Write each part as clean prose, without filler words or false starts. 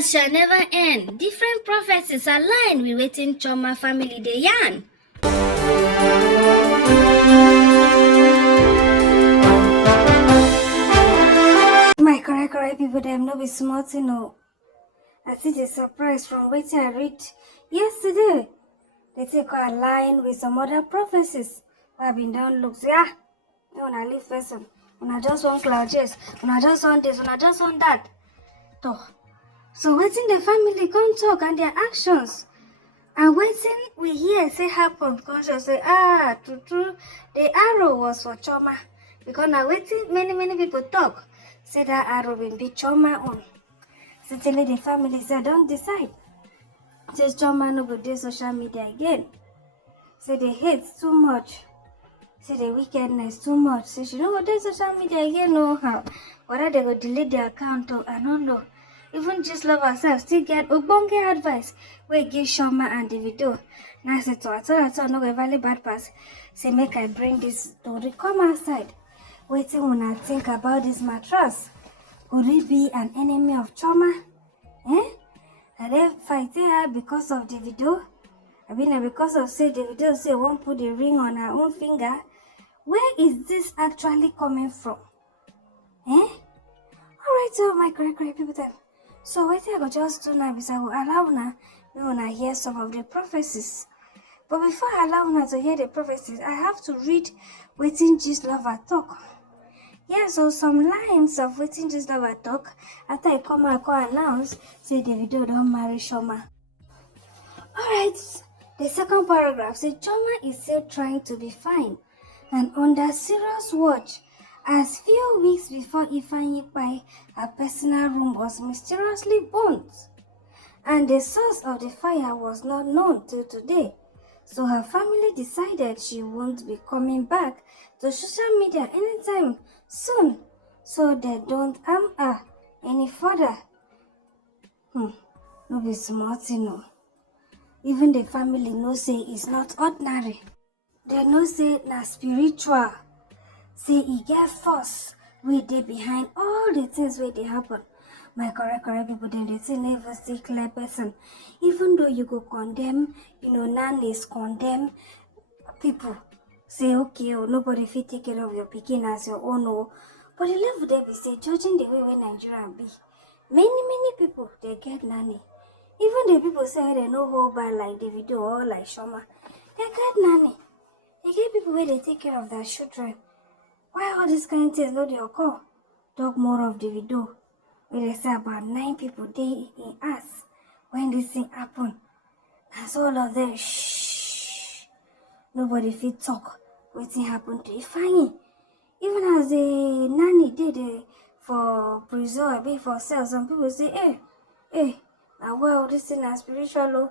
shall never end. Different prophecies align with wetin Chioma family dey yarn. My correct people dem no be small thing o. I see the surprise from wetin I read yesterday. They take align with some other prophecies wey I been don look. Say una leave person, una just want cloud chase, una just want this, una just want that. So wetin the family come talk and their actions, and wetin we hear say happen, conscious say true the arrow was for Chioma, because now wetin many people talk say that arrow will be Chioma own. Certainly the family say don't decide. Say Chioma no go dey social media again. Say the hate too much. Say the wickedness too much. Say she no go dey social media again, no how. Whether they go delete the account or I don't know. Even Gistlovers herself still get ogbonge advice wey give Chioma and davido. Now I say to her, no go ever bad pass. Say make I bring this story come outside. Waiting when I think about this mattress. Could it be an enemy of Chioma? Are they fighting her because of davido? I mean, because of say davido say won't put the ring on her own finger. Where is this actually coming from? Alright, so my correct people then. So what I go just do now is I will allow now me when I hear some of the prophecies. But before I allow now to hear the prophecies, I have to read wetin Gistlovers talk. Yeah, so some lines of wetin Gistlovers talk after I come and announce say davido don't marry Chioma. Alright, the second paragraph say Chioma is still trying to be fine and under serious watch, as few weeks before Ifeanyi, her personal room was mysteriously burnt, and the source of the fire was not known till today. So her family decided she won't be coming back to social media anytime soon, so they don't harm her any further. No be small thing, no. Even the family know say it's not ordinary. They know say na spiritual. Say e get force wey dey behind all the things wey dey happen. My correct people then they say never see clear person. Even though you go condemn, nannies condemn people. Say okay, nobody fit take care of your pikin as your own, but the level they be say judging the way Nigeria be. Many people they get nanny. Even the people say they no hold by like davido or like Chioma, they get nanny. They get people where they take care of their children. Why all these kind of things no dey occur? Talk more of davido, where they say about 9 people dey in us when this thing happen. That's all of them. Shh. Nobody fit talk wetin happen to Ifeanyi. Even as the nanny did for prison, be for sale, some people say, now well, this thing is spiritual.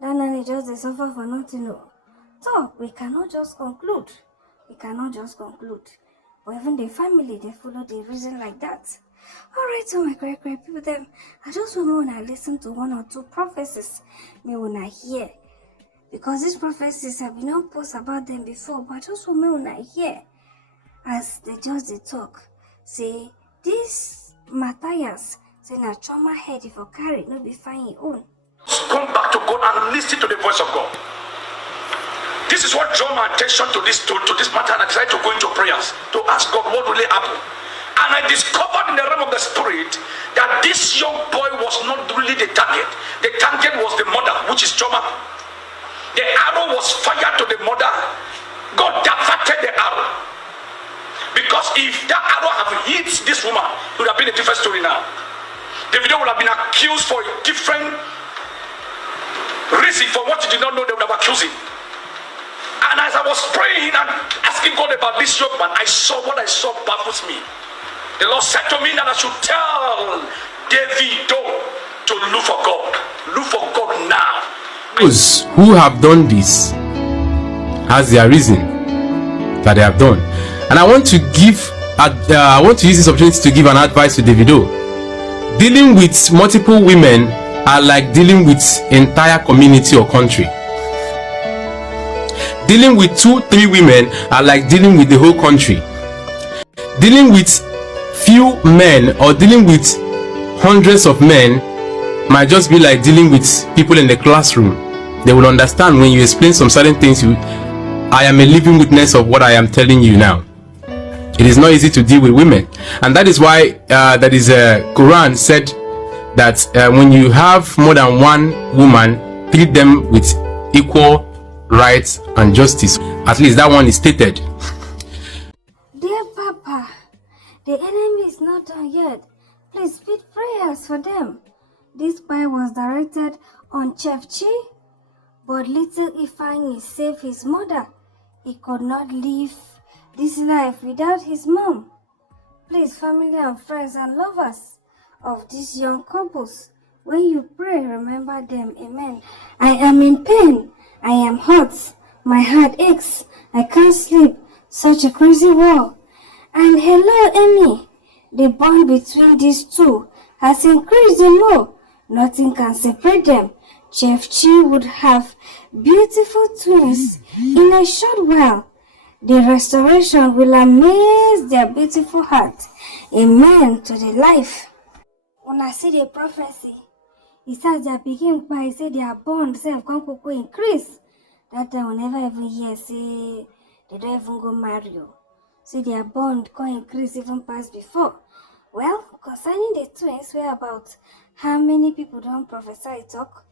That nanny just dey suffer for nothing. So we cannot just conclude. But even the family, they follow the reason like that. Alright, so my correct people then, I just want to listen to 1 or 2 prophecies me when I hear. Because these prophecies have been not post about them before, but I just want me when I hear as they just they talk. Say this Matthias say na Chioma head if you carry no be fine your own. Come back to God and listen to the voice of God. This is what drew my attention to this matter, and I decided to go into prayers to ask God what really happened. And I discovered in the realm of the spirit that this young boy was not really the target. The target was the mother, which is Chioma. The arrow was fired to the mother. God diverted the arrow. Because if that arrow had hit this woman, it would have been a different story now. davido would have been accused for a different reason. For what you did not know, they would have accused him. And as I was praying and asking God about this young man, I saw what I saw baffles me. The Lord said to me that I should tell davido to look for God. Look for God now. Those who have done this has their reason that they have done. And I want to use this opportunity to give an advice to davido. Dealing with multiple women are like dealing with entire community or country. Dealing with 2-3 women are like dealing with the whole country. Dealing with few men or dealing with hundreds of men might just be like dealing with people in the classroom. They will understand when you explain some certain things. I am a living witness of what I am telling you now. It is not easy to deal with women, and that is why Quran said that when you have more than one woman, treat them with equal rights and justice. At least that one is stated. Dear Papa, the enemy is not done yet. Please speed prayers for them. This spy was directed on Chef Chi, but little Ifeanyi saved his mother. He could not live this life without his mom. Please, family and friends and lovers of these young couples, when you pray, remember them. Amen. I am in pain. I am hot. My heart aches. I can't sleep. Such a crazy war. And hello, Amy. The bond between these two has increased more. Nothing can separate them. Chef Chi would have beautiful twins in a short while. The restoration will amaze their beautiful heart. Amen to the life. When I see the prophecy, it says they begin by say their bond self can increase. That time we never even hear say they don't even go marry you. See their bond can increase even past before. Well, concerning the twins, we're about how many people don't prophesy talk.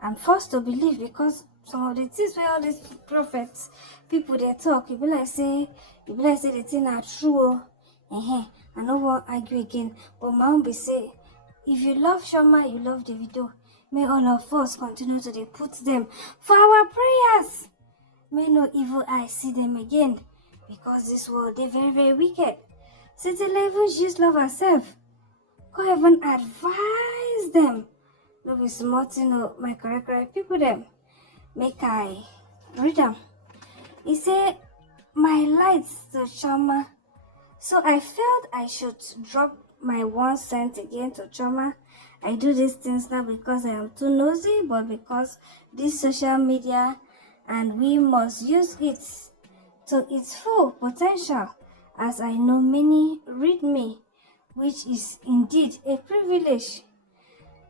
I'm forced to believe because some of the things where all these prophets, people they talk, you be like say the thing are true. I no one argue again. But my own be say, if you love Chioma, you love davido. May all of us continue to put them for our prayers. May no evil eye see them again, because this world they very, very wicked. Since 11 Gistlovers herself, go even advise them. No be smart, my correct people them. Make I read them. He said, my lights to Chioma. So I felt I should drop my 1 cent again to Chioma. I do these things not because I am too nosy, but because this social media and we must use it to its full potential, as I know many read me, which is indeed a privilege.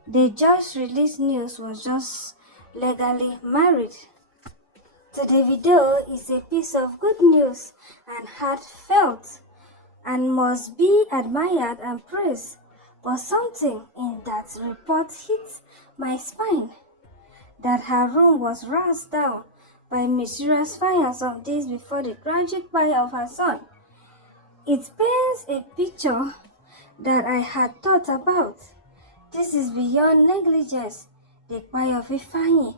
The just released news was just legally married. To davido is a piece of good news and heartfelt and must be admired and praised. But something in that report hit my spine, that her room was razed down by mysterious fire some days before the tragic birth of her son. It paints a picture that I had thought about. This is beyond negligence. The choir of Ifeanyi.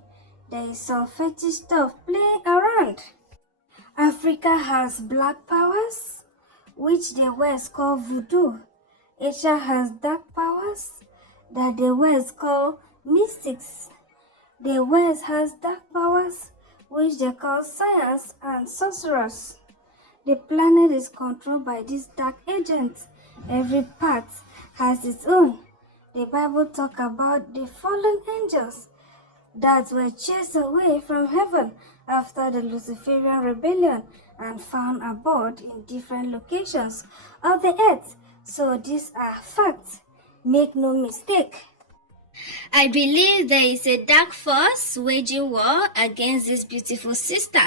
There is some fetish stuff playing around. Africa has black powers, which the West call voodoo. Asia has dark powers that the West call mystics. The West has dark powers, which they call science and sorcerers. The planet is controlled by these dark agents. Every part has its own. The Bible talks about the fallen angels that were chased away from heaven after the Luciferian rebellion and found abode in different locations of the earth. So these are facts. Make no mistake. I believe there is a dark force waging war against this beautiful sister.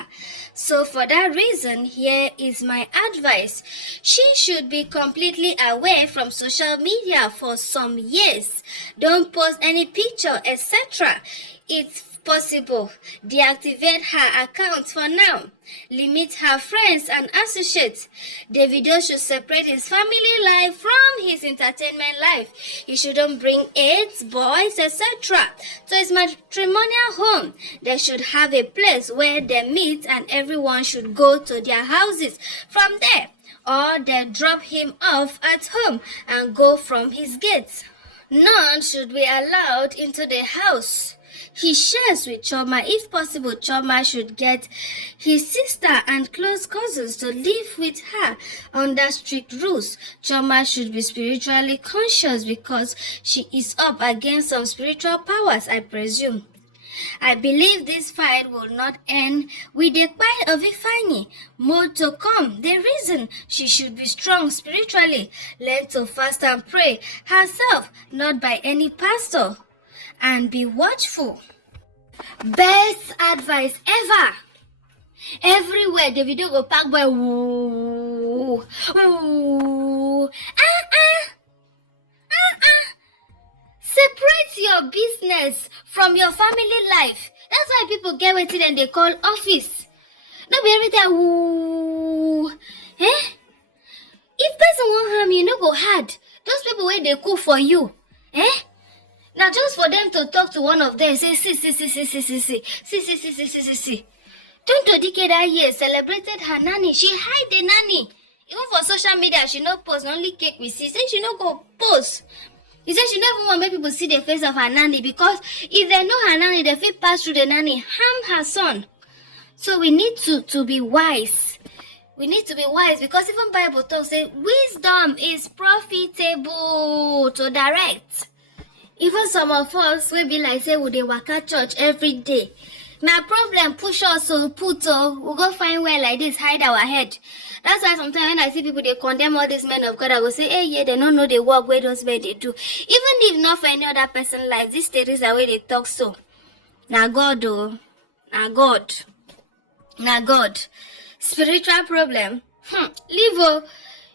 So for that reason, here is my advice. She should be completely away from social media for some years. Don't post any picture, etc. It's possible. Deactivate her account for now. Limit her friends and associates. Davido should separate his family life from his entertainment life. He shouldn't bring aides, boys, etc. to his matrimonial home. They should have a place where they meet and everyone should go to their houses from there. Or they drop him off at home and go from his gates. None should be allowed into the house he shares with Chioma. If possible, Chioma should get his sister and close cousins to live with her under strict rules. Chioma should be spiritually conscious because she is up against some spiritual powers, I presume. I believe this fight will not end with the cry of Ifeanyi. More to come. The reason she should be strong spiritually, learn to fast and pray herself, not by any pastor. and be watchful. Best advice ever. Everywhere davido go pack boy. Woo, woo. Separate your business from your family life. That's why people get wetin dem dey call office. No be every time woo. If person wan harm you, no go hard. Those people wey dey cook for you, na just for them to talk to one of them, say see. Tonto Dike that year celebrated her nanny. She hide the nanny. Even for social media, she no post. Only cake we see. Say she no go post. He said she never want make people see the face of her nanny, because if they know her nanny, they fit pass through the nanny, harm her son. So we need to be wise. We need to be wise, because even Bible talks say wisdom is profitable to direct. Even some of us will be like say we dey waka church every day. Na problem push us to we go find where like this, hide our head. That's why sometimes when I see people they condemn all these men of God, I go say, hey, yeah, they don't know the work where those men they do. Even if not for any other person life, this Teresa way they talk so. Na God oh, na God. Na God. Spiritual problem. Leave oh.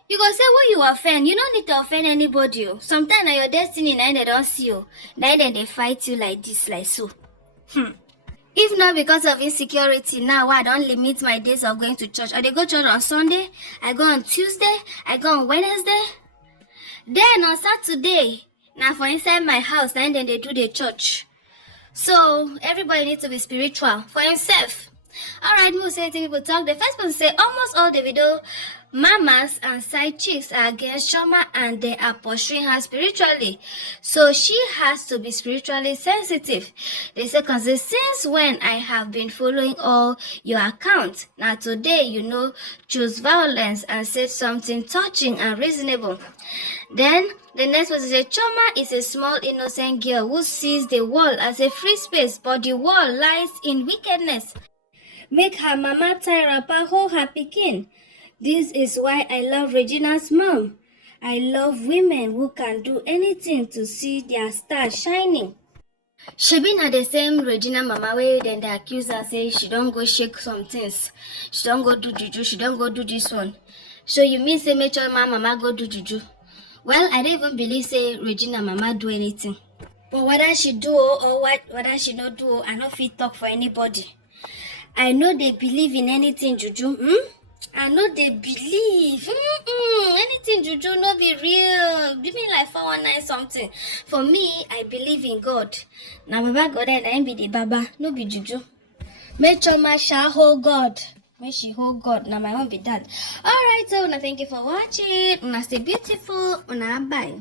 You go say what you offend. You don't need to offend anybody. Oh. Sometimes na your destiny now they don't see you. Now they fight you like this, like so. If not because of insecurity, now I don't limit my days of going to church. I go church on Sunday, I go on Tuesday, I go on Wednesday. Then on Saturday, now for inside my house, then they do the church. So everybody needs to be spiritual for himself. Alright, we'll say people talk. The first person say almost all the video mamas and side chicks are against chioma and they are pursuing her spiritually. So she has to be spiritually sensitive. The second says, since when I have been following all your accounts, now today choose violence and said something touching and reasonable. Then the next person says, chioma is a small innocent girl who sees the world as a free space, but the world lies in wickedness. Make her mama tie wrapper hold her pikin. This is why I love Regina's mom. I love women who can do anything to see their star shining. She been at the same Regina mama way, then they accuse her, say she don't go shake some things. She don't go do juju, she don't go do this one. So you mean say make sure my mama go do juju? Well, I don't even believe say Regina mama do anything. But whether she do or whether she not do, I not fit talk for anybody. I know they believe in anything juju. I know they believe. Anything juju no be real. Give me like 419 something. For me, I believe in God. Now Baba God and I be the Baba. No be juju. Make chioma shall hold God. Make she hold God. Now my own be that. Alright, so thank you for watching. Una stay beautiful. Una bye.